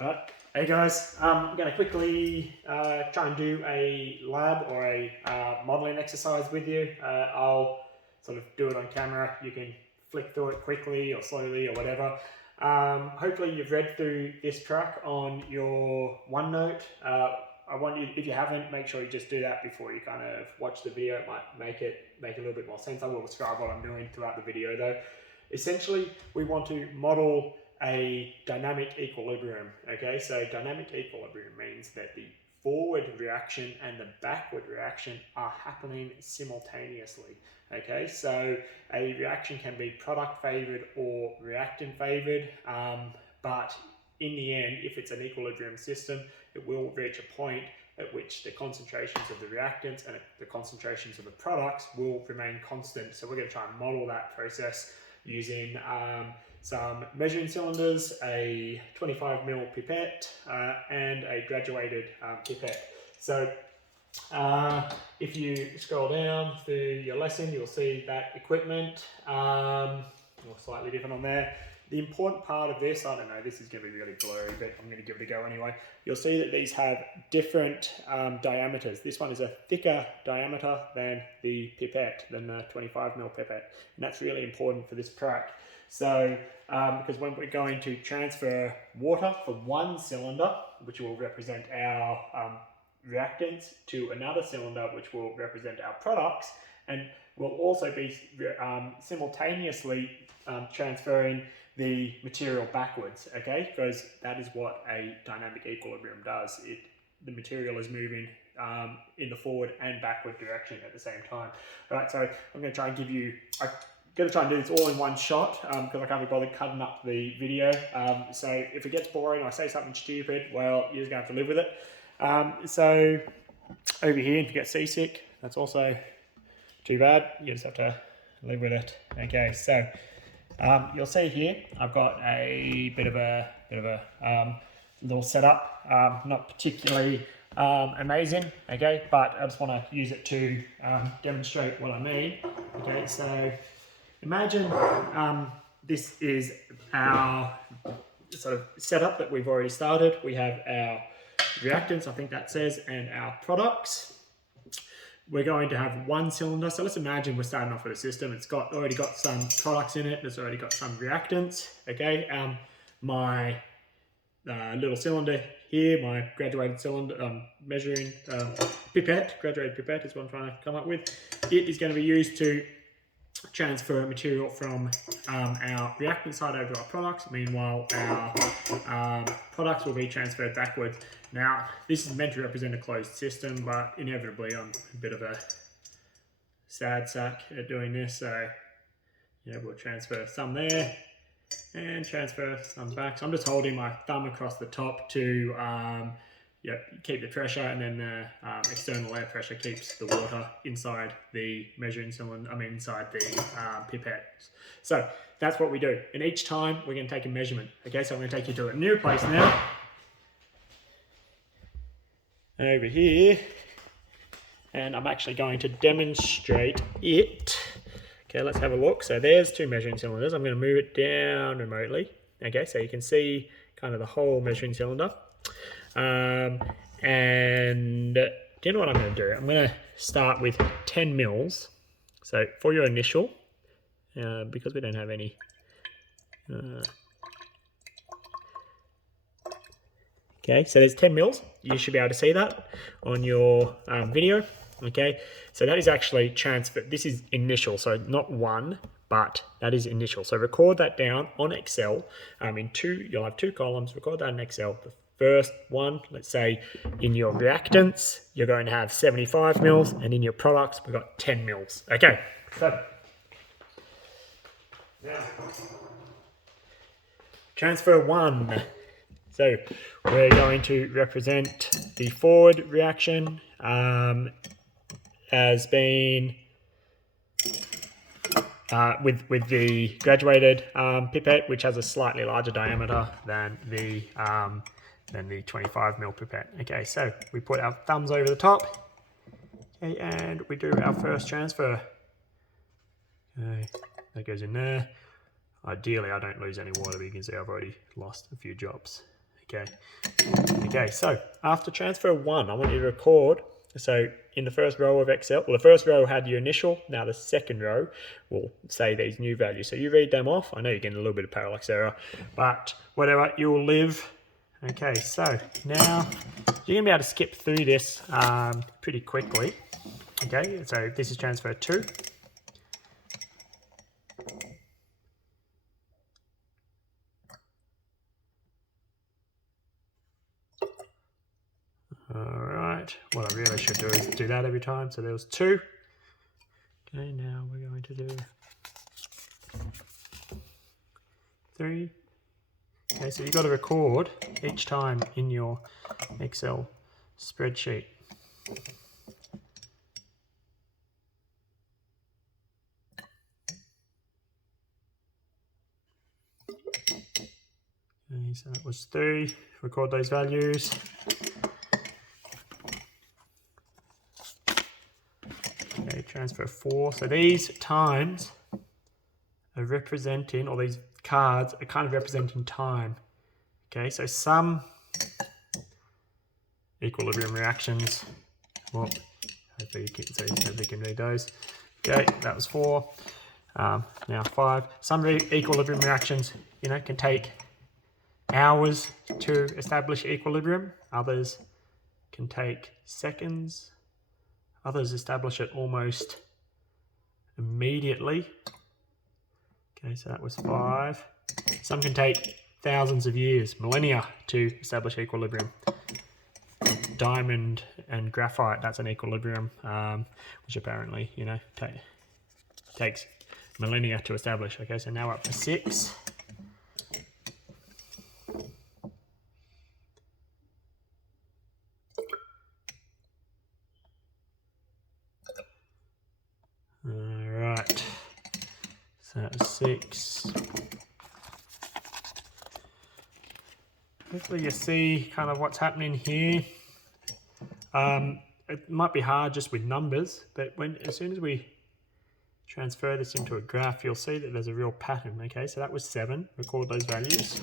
Alright, hey guys, I'm going to quickly try and do a lab or a modelling exercise with you. I'll sort of do it on camera. You can flick through it quickly or slowly or whatever. Hopefully you've read through this track on your OneNote. I want you, if you haven't, make sure you just do that before you kind of watch the video. It might make a little bit more sense. I will describe what I'm doing throughout the video though. Essentially, we want to model a dynamic equilibrium. Okay, so dynamic equilibrium means that the forward reaction and the backward reaction are happening simultaneously. Okay, so a reaction can be product favored or reactant favored, but in the end, if it's an equilibrium system, it will reach a point at which the concentrations of the reactants and the concentrations of the products will remain constant. So we're going to try and model that process using some measuring cylinders, a 25mm pipette, and a graduated pipette. So if you scroll down through your lesson, you'll see that equipment, or slightly different on there. The important part of this, I don't know, this is going to be really blurry, but I'm going to give it a go anyway. You'll see that these have different diameters. This one is a thicker diameter than the pipette, than the 25mm pipette. And that's really important for this track. So, because when we're going to transfer water from one cylinder, which will represent our reactants, to another cylinder, which will represent our products, and we'll also be simultaneously transferring the material backwards, okay? Because that is what a dynamic equilibrium does. The material is moving in the forward and backward direction at the same time. All right, so I'm going to try and give you, I'm going to try and do this all in one shot because I can't be bothered cutting up the video. So if it gets boring or I say something stupid, well, you're just going to have to live with it. So over here, if you get seasick, that's also too bad. You just have to live with it. Okay, so you'll see here I've got a bit of a little setup, not particularly amazing, okay, but I just want to use it to demonstrate what I mean. Okay, so imagine this is our sort of setup that we've already started. We have our reactants, I think that says, and our products. We're going to have one cylinder. So let's imagine we're starting off with a system. It's already got some products in it. It's already got some reactants. Okay. My little cylinder here, my graduated cylinder, measuring pipette, graduated pipette is what I'm trying to come up with. It is going to be used to transfer material from our reactant side over to our products. Meanwhile, our products will be transferred backwards. Now, this is meant to represent a closed system, but inevitably I'm a bit of a sad sack at doing this. So, yeah, we'll transfer some there and transfer some back. So I'm just holding my thumb across the top to keep the pressure, and then the external air pressure keeps the water inside the measuring cylinder, inside the pipette. So that's what we do. And each time we're going to take a measurement. Okay, so I'm going to take you to a new place now. Over here. And I'm actually going to demonstrate it. Okay, let's have a look. So there's two measuring cylinders. I'm going to move it down remotely. Okay, so you can see kind of the whole measuring cylinder. And do you know what I'm going to do? I'm going to start with 10 mils. So for your initial, because we don't have any, okay, so there's 10 mils. You should be able to see that on your video. Okay, so that is actually transfer. This is initial, so not one, but that is initial. So record that down on Excel. You'll have two columns. Record that in Excel. The first one, let's say in your reactants, you're going to have 75 mils, and in your products, we've got 10 mils. Okay, so now transfer one. So we're going to represent the forward reaction as being with the graduated pipette, which has a slightly larger diameter than the 25mm pipette. Okay, so we put our thumbs over the top, okay, and we do our first transfer. Okay, that goes in there. Ideally, I don't lose any water, but you can see I've already lost a few drops. Okay, so after transfer 1, I want you to record. So in the first row of Excel, well, the first row had your initial, now the second row will say these new values. So you read them off. I know you're getting a little bit of parallax error, but whatever, you will live. Okay, so now you're going to be able to skip through this pretty quickly. Okay, so this is transfer 2. Alright, what I really should do is do that every time. So there was 2. Okay, now we're going to do 3. Okay, so you've got to record each time in your Excel spreadsheet. Okay, so that was 3. Record those values. Okay, transfer 4. So these times are representing, or these cards are kind of representing time. Okay, so some equilibrium reactions. Well, hopefully you can read those. Okay, that was 4. Now 5. Some equilibrium reactions, can take hours to establish equilibrium. Others can take seconds. Others establish it almost immediately. Okay, so that was 5. Some can take thousands of years, millennia, to establish equilibrium. Diamond and graphite, that's an equilibrium, which apparently, takes millennia to establish. Okay, so now we're up to 6. Alright, so that was 6. Hopefully you see kind of what's happening here. It might be hard just with numbers, but as soon as we transfer this into a graph, you'll see that there's a real pattern. Okay, so that was 7. Record those values.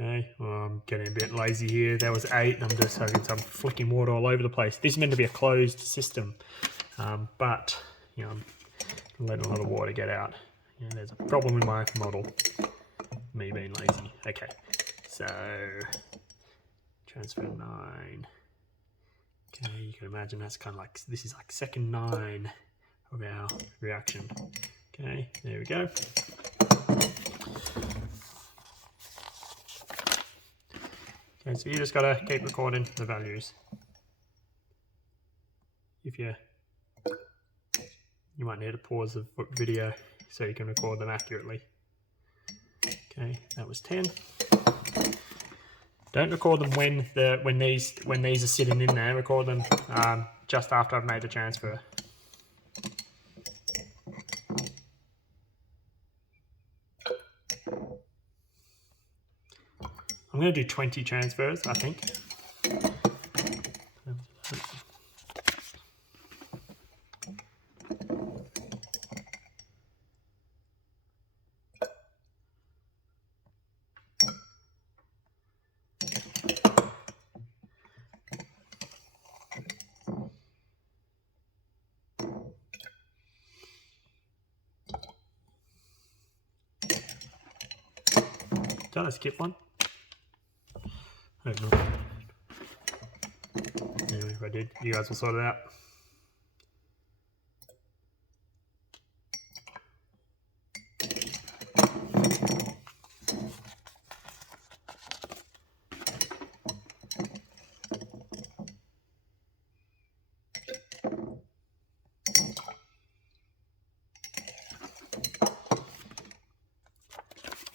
Okay, well, I'm getting a bit lazy here. That was 8. I'm flicking water all over the place. This is meant to be a closed system, but I'm letting a lot of water get out. There's a problem with my model. Me being lazy. Okay, so transfer 9. Okay, you can imagine that's kind of like, this is like second 9 of our reaction. Okay, there we go. Okay, so you just gotta keep recording the values. You might need to pause the video so you can record them accurately. Okay, that was 10. Don't record them when these are sitting in there. Record them just after I've made the transfer. I'm going to do 20 transfers, I think. Did I skip one? I don't know. Anyway, if I did, you guys will sort it out.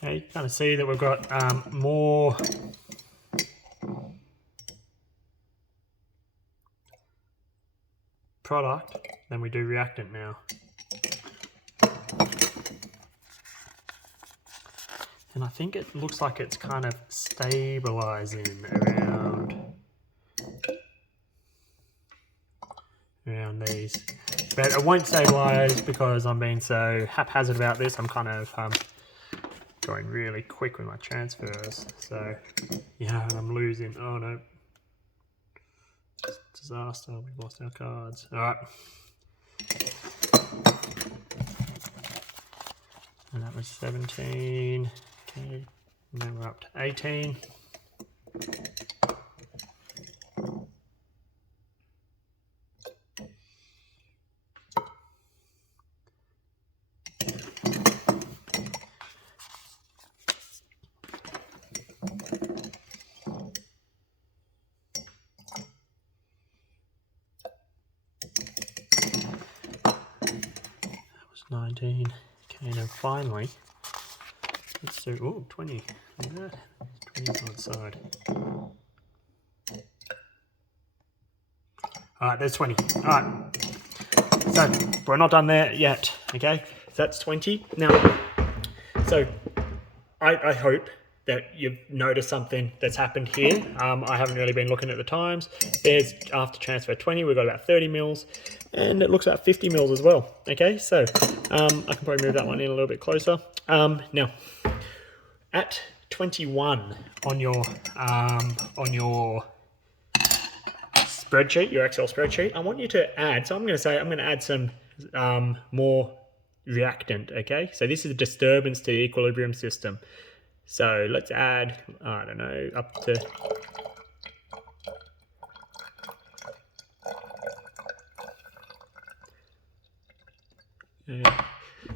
Okay, you kind of see that we've got more product than we do reactant now. And I think it looks like it's kind of stabilizing around around these. But it won't stabilize because I'm being so haphazard about this. I'm kind of going really quick with my transfers. So, yeah, and I'm losing. Oh no. Disaster, we've lost our cards. Alright. And that was 17. Okay, now we're up to 18. That was 19. Okay, now finally, let's do, oh, 20. Look at that. 20's on its side. Alright, there's 20. Alright. So, we're not done there yet, okay? So that's 20. Now, so, I hope that you've noticed something that's happened here. I haven't really been looking at the times. There's, after transfer 20, we've got about 30 mils, and it looks about 50 mils as well, okay? So, I can probably move that one in a little bit closer. Now, at 21 on your spreadsheet, your Excel spreadsheet, I want you to add, so I'm going to add some more reactant, okay? So this is a disturbance to the equilibrium system. So let's add, I don't know, up to...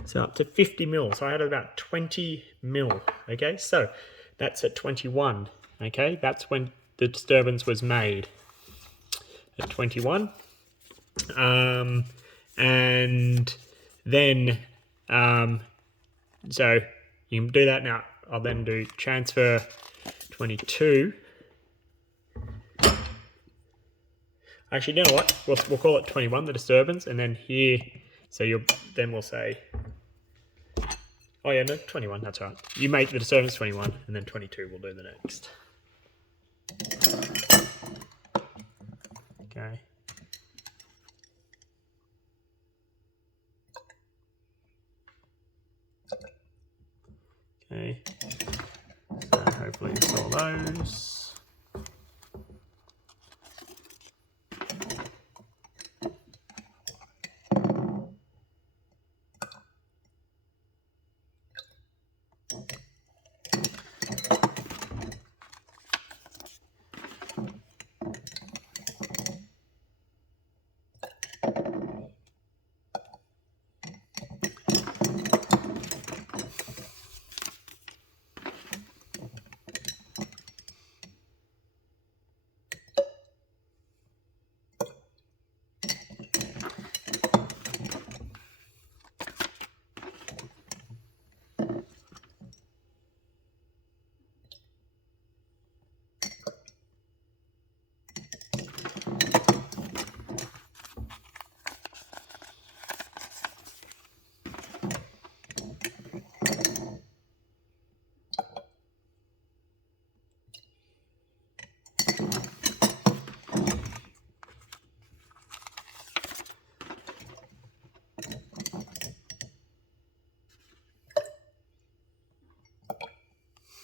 So up to 50 mil. So I had about 20 mil, okay? So that's at 21, okay? That's when the disturbance was made, at 21. And then, so you can do that now. I'll then do transfer 22. Actually, you know what? We'll call it 21, the disturbance, and then here, so then we'll say, oh yeah, no, 21, that's right. You make the disturbance 21, and then 22 we'll do the next. Okay. Okay. So hopefully you saw those.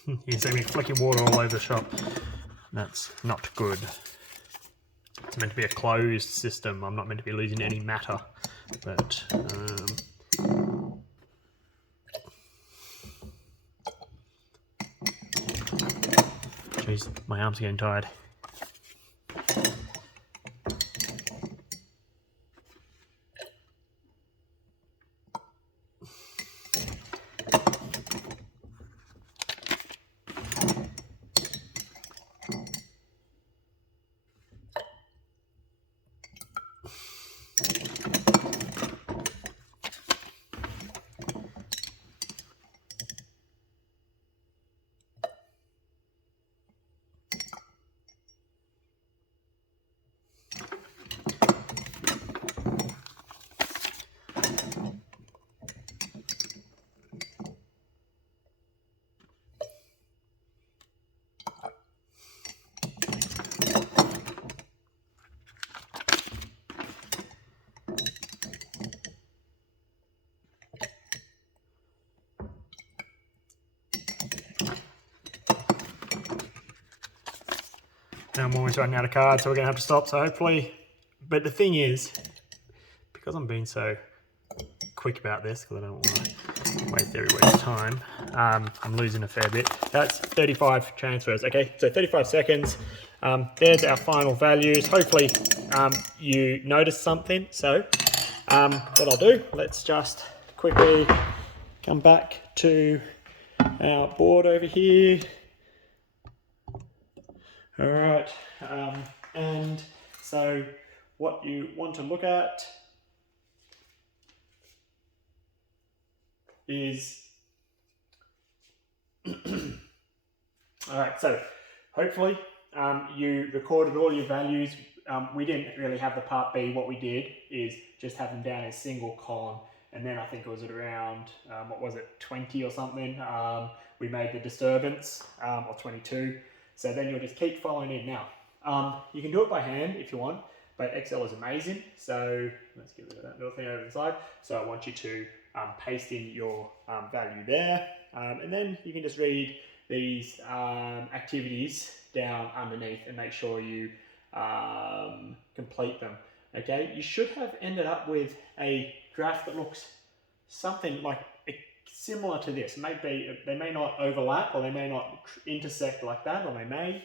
You can see me flicking water all over the shop. That's not good. It's meant to be a closed system. I'm not meant to be losing any matter. But, jeez, my arms are getting tired. I'm almost running out of cards, so we're gonna have to stop. So hopefully, but the thing is, because I'm being so quick about this, because I don't want to waste everybody's time, I'm losing a fair bit. That's 35 transfers. Okay, so 35 seconds. There's our final values. Hopefully, you noticed something. So, what I'll do, let's just quickly come back to our board over here. All right, and so what you want to look at is, all right, so hopefully you recorded all your values. We didn't really have the part B. What we did is just have them down as single column, and then I think it was at around, what was it, 20 or something, we made the disturbance, or 22. So then you'll just keep following in. Now, you can do it by hand if you want, but Excel is amazing. So let's get rid of that little thing over the side. So I want you to paste in your value there, and then you can just read these activities down underneath and make sure you complete them. Okay, you should have ended up with a graph that looks something like similar to this. Maybe they may not overlap, or they may not intersect like that, or they may.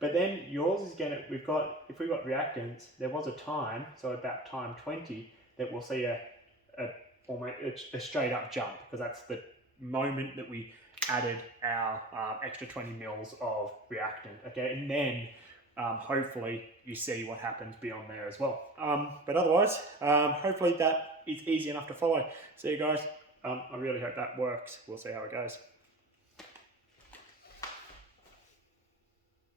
But then yours is gonna. If we've got reactants, there was a time, so about time 20, that we'll see almost a straight up jump, because that's the moment that we added our extra 20 mils of reactant. Okay, and then hopefully you see what happens beyond there as well. But otherwise, hopefully that is easy enough to follow. See you guys. I really hope that works. We'll see how it goes.